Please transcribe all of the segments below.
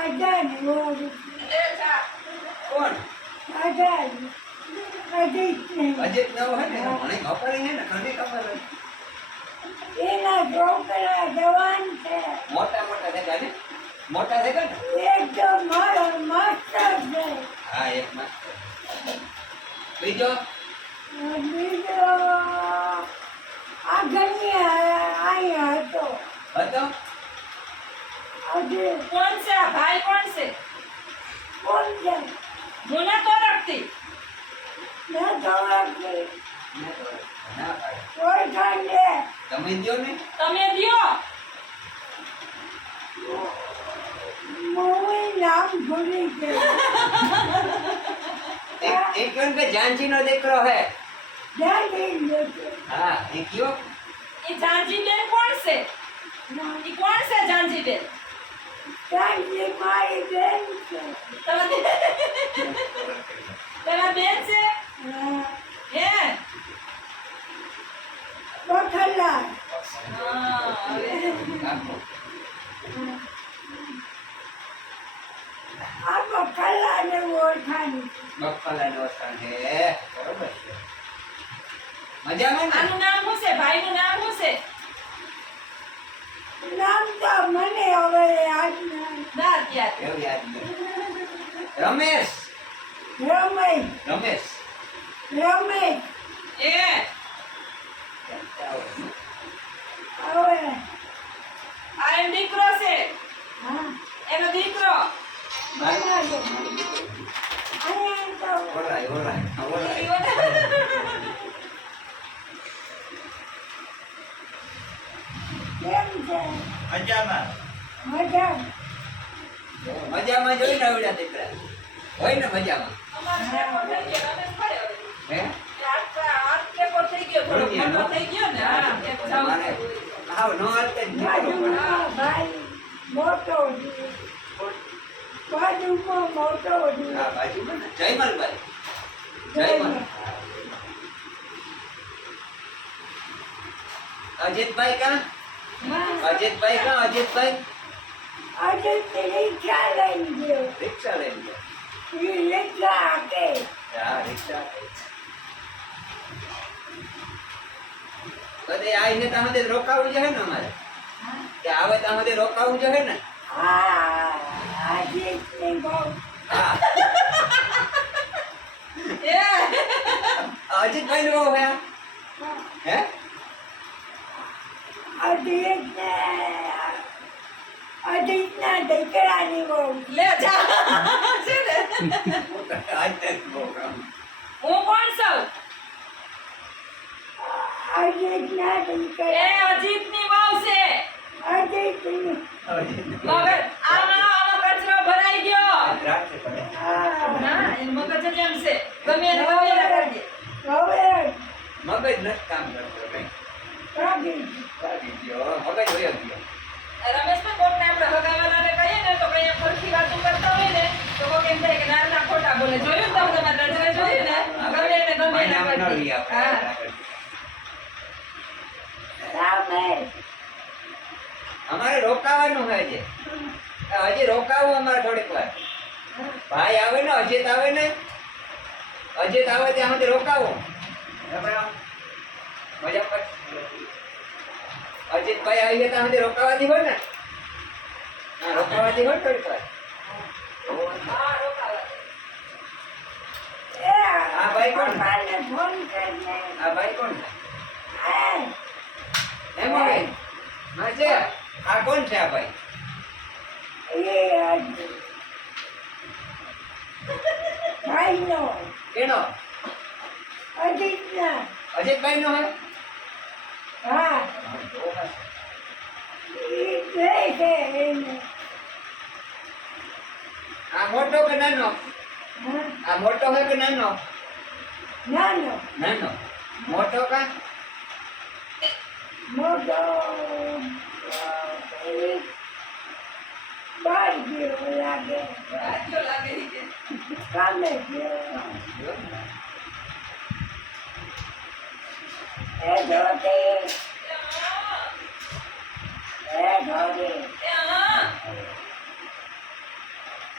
આજાની ઓર કોણ આજાની અજીત નહીં અજીત નવો હે ને મને ખબર હે ને ઘણી ખબર હે એના છોકરા જવાન છે મોટા મોટા દેખા ને મોટા દેખા ને એક તો મારો માસ્ટર છે હા એક માસ્ટર બીજો બીજો આગળની અહીંયા હતો હતો આજે કોણ છે આ ભાઈ કોણ છે કોણ છે મને તો રખતી ના જોવાથી ના પાડે કોઈ ખાંડે તમે દ્યો ને તમે દ્યો મોઈ નામ ભૂલી ગયો એક કણ કે જાનજી નો દીકરો હે જાણી લેજો હા એ કયો એ જાનજીબેન કોણ છે એ કોણ છે જાનજીબેન જાણી મારી બેન છે તમારા બેન છે હે બખલા આ બખલાને ઓળખાણી બફલા નો સ્થાન હે બરોબર છે મજામાં ને આનું નામ શું છે ભાઈનું નામ શું છે નામ તો મને હવે યાદ નહીં ના અત્યારે એવું યાદ નહીં રમેશ રમેશ રમેશ રમેશ એ હવે આ એમ દીકરો છે હા એનો દીકરો બનાવો અહીંયા તો ઓરાય ઓરાય ઓરાય કેમ છે મજામાં મજા મજામાં જોઈને આવડ્યા દીકરા હોય ને મજામાં અમારે ટેકો થઈ ગયો રમેશ ભાઈ હે હાથ ટેકો થઈ ગયો થોડો મોટો થઈ ગયો ને હા ટેકો મારે હાવ નો હાલતે જ બાજુમાં ભાઈ મોટો છે બાજુમાં મોટો છે હા બાજુમાં ને જયમલભાઈ જયમલ અજીતભાઈ કા હા અજીતભાઈ કા અજીતભાઈ આજે તે રિક્ષા લઈને ગયો રિક્ષા લઈને ગયા રિક્ષા હાકે હા રિક્ષા કદે આઈને તાહે રોકાવું છે ને અમારે કે આવે તાહે રોકાવું છે ને હા આજે તે બહુ હા એ અજીતભાઈ નો બહુ હે હે અજીતના દીકરાની બહુ લે જા છે ને આજ તક બહુ કામ હું કોણ છું અજીતના એ દીકરા અજીતની વહુ છે અજીતની મગજ આમાં કચરો ભરાઈ ગયો રાખે પડે ના એનું મગજ જ એમ છે ગમે એને કરી દે હવે મગજ નથી કામ કરતો કઈ કાઢી કાઢી ગયો મગજ હોય ગયો રમેશ પણ કોકને આપણે હગાવાલાને કહીએ ને તો કઈ ખોટી વાતો કરતા હોય ને તો કોક એમ થાય કે ના ના ખોટા બોલે જોયું ને તમે તમારા નજરે જોયું ને ગમે એને કરી દે. હા રામે અમારે રોકાવાનું હોય છે હજી રોકાવું અમારે થોડીક વાર ભાઈ આવે ને અજીત આવે ત્યાં સુધી રોકાવું મજા પર અજીતભાઈ આવી ગયા ત્યાં સુધી રોકાવાથી હોય ને હા રોકાવાથી હોય થોડીક વાર હા રોકાવા એ આ ભાઈ કોણ? પપ્પાને ફોન કરીને આ ભાઈ કોણ એમ હવે હા છે આ કોણ છે આ ભાઈ ભાઈનો કેનો અજીતના અજીતભાઈ નો હે હા એ બે છે એને આ મોટો કે નાનો હા આ મોટો હે કે નાનો નાનો નાનો મોટો કા મોટો બાર જેવો લાગે આટલો લાગે છે કામે જેવો એ ધોતી એ ધોતી એ હા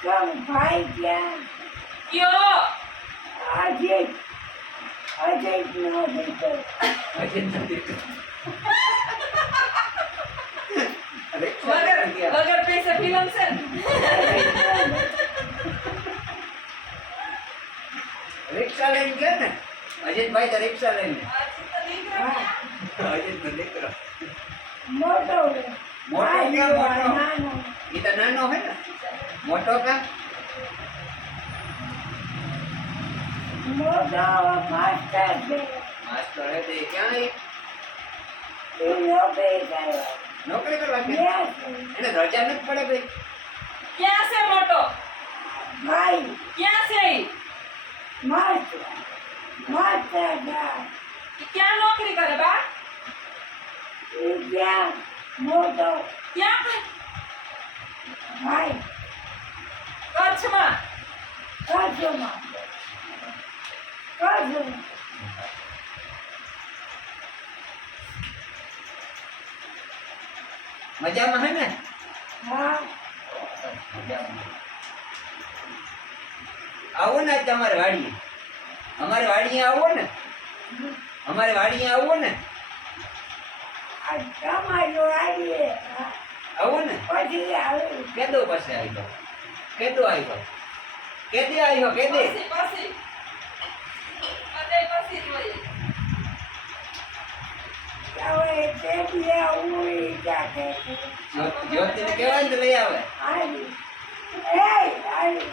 કમ ભાઈ ક્યાં કયો અજય નો દીકરો અજય નથી વગર વગર પૈસે ફિલ્મ છે ને? રિક્ષા લઈને ગયા ને અજીતભાઈ તો રિક્ષા લઈને હજી તો દીકરો ક્યાં? અજીતનો દીકરો મોટો મોટો ક્યાં મોટો? નાનો એ તો નાનો હોય ને મોટો કા મોટો માસ્ટર છે માસ્ટર હે તે ક્યાં એ એ નોકરી કરે નોકરી કરવા કે Yes. એને રજા નથી પડે ભાઈ ક્યાં છે મોટો? ભાઈ ક્યાં છે ઈ? માસ્ટર ઈ ક્યાં નોકરી કરે બા? એ ક્યાં મોટો ક્યાં? ભાઈ કચ્છમાં. કચ્છમાં મજામાં હે ને હા મજામાં આવો ને આજ તમારે વાડીએ અમારે વાડીએ આવો ને અમારે વાડીએ આવો ને આ તમારો આવીએ આવો ને પછી આવે કેદો પાસે આવ્યો કેદો આવ્યો કેદી આવ્યો કેદી પછી બધે પછી જોઈએ. હવે તે બી ઉઈ જાતે જ્યોતિને કહેવાય ને તો લઈ આવે આવી એ આવી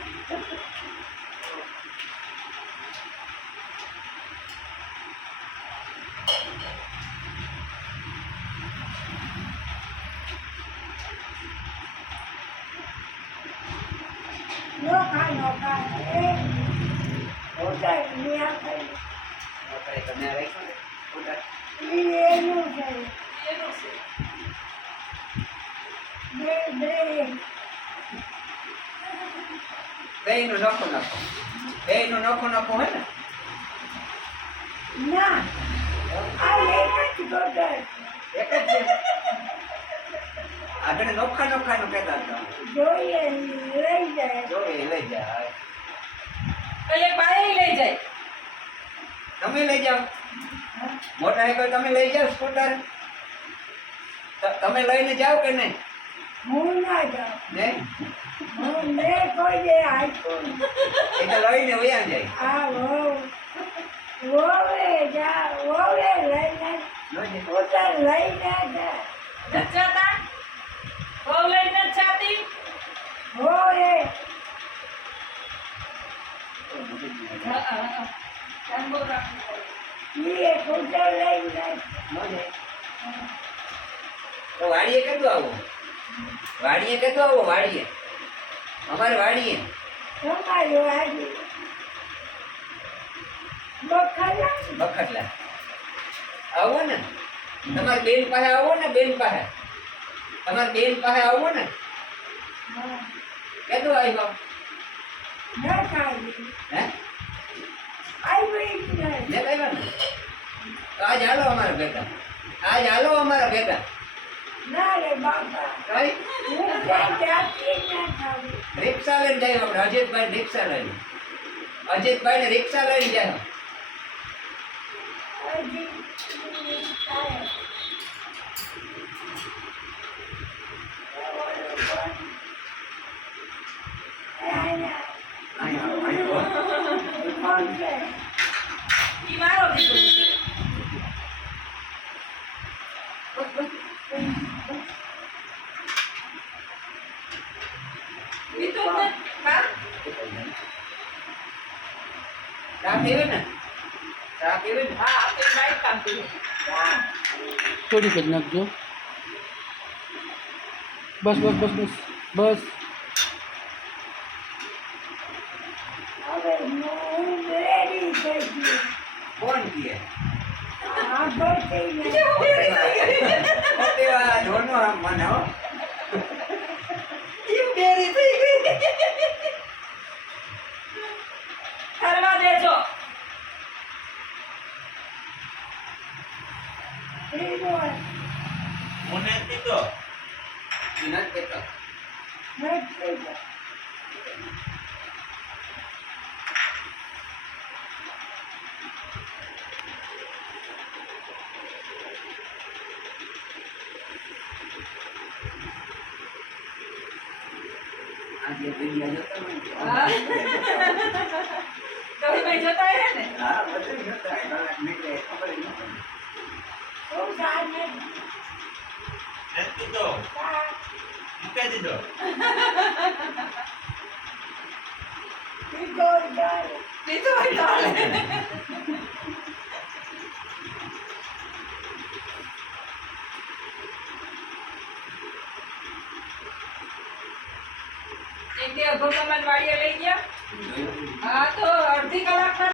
નોખા એ ઓટા નિયા કરી નોકરી તમે રાખ્યો ને ખોટા એનું છે એનું છે. બે બેયનું નખો નખો બેયનું નખો નખો હે ને ના આ એક જ ગોટર એક જ છે આગળ નોખા નોખાનું કહેતા હતા જોઈએ લઈ જાય જો એ લઈ જાય તો એક બાઈ લઈ જાય. તમે લઈ જાઓ મોટા સાયકલ તમે લઈ જાઓ સ્કૂટર તમે લઈને જાઓ કે નહીં હું ના જાઉં નહીં હું મેં કોઈ દે આપ્યું એ તો લઈને વયા જાય આ વોવે જા વોવે લઈને લઈને સ્કૂટર લઈને જા નથી જાતા? બહુ લઈ નથી જાતી? હોવે ધ્યાન બહુ રાખવું પડે. એ સ્કૂટર લઈને ન જાય તો વાડીએ કેટલું આવો વાડીએ કેટલું આવો વાડીએ અમારે વાડીએ તમારો આવી બખલા બખટલા આવો ને તમારી બેન પાસે આવો ને બેન પાસે તમારી બેન પાસે આવો ને કેટલું આવ્યો ના ખાઈ હે આવી જ લે નહીં આવ્યા ને તો આજ હાલો અમારા ભેગા આજ હાલો અમારા ભેગા ના રે બાપા કઈ હું ત્યાં જાતી ના ખાવું રિક્ષા લઈને જાય આપણે અજીતભાઈ રિક્ષા લઈને અજીતભાઈ ને રિક્ષા લઈને જાય હજી થાય કોણ છે ઈ મારો દીકરો છે. બીજું જ નથી. હા? ચા પીવે ને ચા પીવે ને હા, આપણે બાઈક કામ કરીએ. થોડીક જ નાખજો બસ બસ બસ બસ બસ હવે હું રેડી થઈ ગઈ કોણ કીએ આ ભરતી ને પોતે આ ઢોરનો આમ મને હો ઈ બેરી થઈ ગઈ. કરવા દેજો. મને કીધો નથી કહેતો નથી આજે વિડિયો જોતો ને હા. કવિભાઈ જોતા હે ને હા બધું જોતા હોય. કલાક નીકળે ખબર જ ન પડે. હું સાને નથી તો મૂકી દીધો. પીધો જાય લીધું હોય તો હાલે.